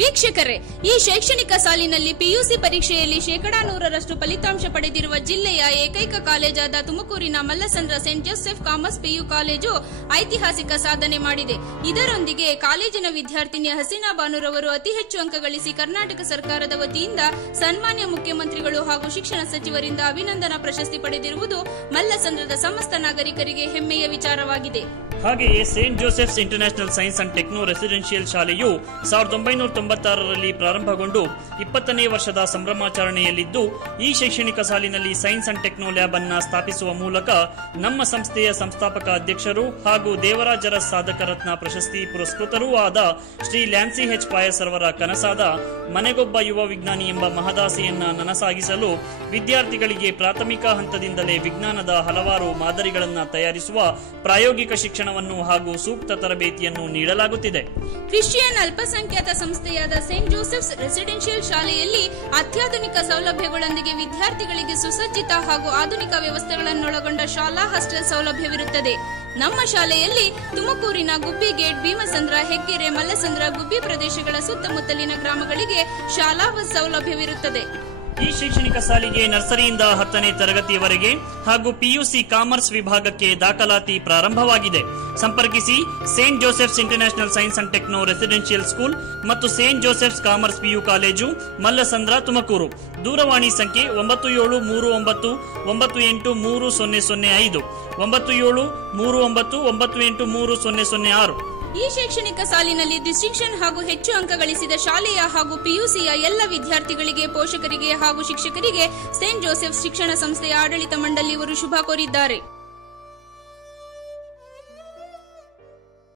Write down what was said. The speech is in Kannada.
ವೀಕ್ಷಕರೇ, ಈ ಶೈಕ್ಷಣಿಕ ಸಾಲಿನಲ್ಲಿ ಪಿಯುಸಿ ಪರೀಕ್ಷೆಯಲ್ಲಿ 100% ಫಲಿತಾಂಶ ಪಡೆದಿರುವ ಜಿಲ್ಲೆಯ ಏಕೈಕ ಕಾಲೇಜಾದ ತುಮಕೂರಿನ Mallasandra Saint Joseph commerce PU college ಐತಿಹಾಸಿಕ ಸಾಧನೆ ಮಾಡಿದೆ. ಇದರೊಂದಿಗೆ ಕಾಲೇಜಿನ ವಿದ್ಯಾರ್ಥಿನಿ ಹಸೀನಾ ಬಾನುರವರು ಅತಿ ಹೆಚ್ಚು ಅಂಕ ಗಳಿಸಿ ಕರ್ನಾಟಕ ಸರ್ಕಾರದ ವತಿಯಿಂದ ಸನ್ಮಾನ್ಯ ಮುಖ್ಯಮಂತ್ರಿಗಳು ಹಾಗೂ ಶಿಕ್ಷಣ ಸಚಿವರಿಂದ ಅಭಿನಂದನಾ ಪ್ರಶಸ್ತಿ ಪಡೆದಿರುವುದು ಮಲ್ಲಸಂದ್ರದ ಸಮಸ್ತ ನಾಗರಿಕರಿಗೆ ಹೆಮ್ಮೆಯ ವಿಚಾರವಾಗಿದೆ. ಹಾಗೆಯೇ Saint Joseph's international science and techno residential ಶಾಲೆಯು 1996ರಲ್ಲಿ ಪ್ರಾರಂಭಗೊಂಡು 20ನೇ ವರ್ಷದ ಸಂಭ್ರಮಾಚರಣೆಯಲ್ಲಿದ್ದು, ಈ ಶೈಕ್ಷಣಿಕ ಸಾಲಿನಲ್ಲಿ ಸೈನ್ಸ್ ಅಂಡ್ ಟೆಕ್ನೋ ಲ್ಯಾಬ್ ಅನ್ನು ಸ್ಥಾಪಿಸುವ ಮೂಲಕ ನಮ್ಮ ಸಂಸ್ಥೆಯ ಸಂಸ್ಥಾಪಕ ಅಧ್ಯಕ್ಷರು ಹಾಗೂ ದೇವರಾಜರ ಸಾಧಕ ರತ್ನ ಪ್ರಶಸ್ತಿ ಪುರಸ್ಕೃತರೂ ಆದ ಶ್ರೀ ಲ್ಯಾನ್ಸಿ ಎಚ್ ಪಾಯಸ್ ರವರ ಕನಸಾದ ಮನೆಗೊಬ್ಬ ಯುವ ವಿಜ್ಞಾನಿ ಎಂಬ ಮಹದಾಸೆಯನ್ನ ನನಸಾಗಿಸಲು ವಿದ್ಯಾರ್ಥಿಗಳಿಗೆ ಪ್ರಾಥಮಿಕ ಹಂತದಿಂದಲೇ ವಿಜ್ಞಾನದ ಹಲವಾರು ಮಾದರಿಗಳನ್ನು ತಯಾರಿಸುವ ಪ್ರಾಯೋಗಿಕ ಶಿಕ್ಷಣವನ್ನು ಹಾಗೂ ಸೂಕ್ತ ತರಬೇತಿಯನ್ನು ನೀಡಲಾಗುತ್ತಿದೆ. ಕ್ರಿಶ್ಚಿಯನ್ ಅಲ್ಪಸಂಖ್ಯಾತ ಸಂಸ್ಥೆಯಾದ ಸೇಂಟ್ ಜೋಸೆಫ್ಸ್ ರೆಸಿಡೆನ್ಷಿಯಲ್ ಶಾಲೆಯಲ್ಲಿ ಅತ್ಯಾಧುನಿಕ ಸೌಲಭ್ಯಗಳೊಂದಿಗೆ ವಿದ್ಯಾರ್ಥಿಗಳಿಗೆ ಸುಸಜ್ಜಿತ ಹಾಗೂ ಆಧುನಿಕ ವ್ಯವಸ್ಥೆಗಳನ್ನೊಳಗೊಂಡ ಶಾಲಾ ಹಾಸ್ಟೆಲ್ ಸೌಲಭ್ಯವಿರುತ್ತದೆ. ನಮ್ಮ ಶಾಲೆಯಲ್ಲಿ ತುಮಕೂರಿನ ಗುಬ್ಬಿ ಗೇಟ್, ಭೀಮಸಂದ್ರ, ಹೆಗ್ಗೆರೆ, ಮಲ್ಲಸಂದ್ರ, ಗುಬ್ಬಿ ಪ್ರದೇಶಗಳ ಸುತ್ತಮುತ್ತಲಿನ ಗ್ರಾಮಗಳಿಗೆ ಶಾಲಾ ಬಸ್ ಸೌಲಭ್ಯವಿರುತ್ತದೆ. ಈ ಶೈಕ್ಷಣಿಕ ಸಾಲಿಗೆ ನರ್ಸರಿಯಿಂದ 10ನೇ ತರಗತಿಯವರೆಗೆ ಹಾಗೂ ಪಿಯುಸಿ ಕಾಮರ್ಸ್ ವಿಭಾಗಕ್ಕೆ ದಾಖಲಾತಿ ಪ್ರಾರಂಭವಾಗಿದೆ. ಸಂಪರ್ಕಿಸಿ saint Joseph's international science and techno residential school ಮತ್ತು saint Joseph's commerce PU college, Mallasandra, Tumakuru. ದೂರವಾಣಿ ಸಂಖ್ಯೆ 9739983005, 9739983006. ಈ ಶೈಕ್ಷಣಿಕ ಸಾಲಿನಲ್ಲಿ ಡಿಸ್ಟಿಂಕ್ಷನ್ ಹಾಗೂ ಹೆಚ್ಚು ಅಂಕ ಗಳಿಸಿದ ಶಾಲೆಯ ಹಾಗೂ ಪಿಯುಸಿಯ ಎಲ್ಲ ವಿದ್ಯಾರ್ಥಿಗಳಿಗೆ, ಪೋಷಕರಿಗೆ ಹಾಗೂ ಶಿಕ್ಷಕರಿಗೆ ಸೇಂಟ್ ಜೋಸೆಫ್ ಶಿಕ್ಷಣ ಸಂಸ್ಥೆಯ ಆಡಳಿತ ಮಂಡಳಿಯವರು ಶುಭ ಕೋರಿದ್ದಾರೆ.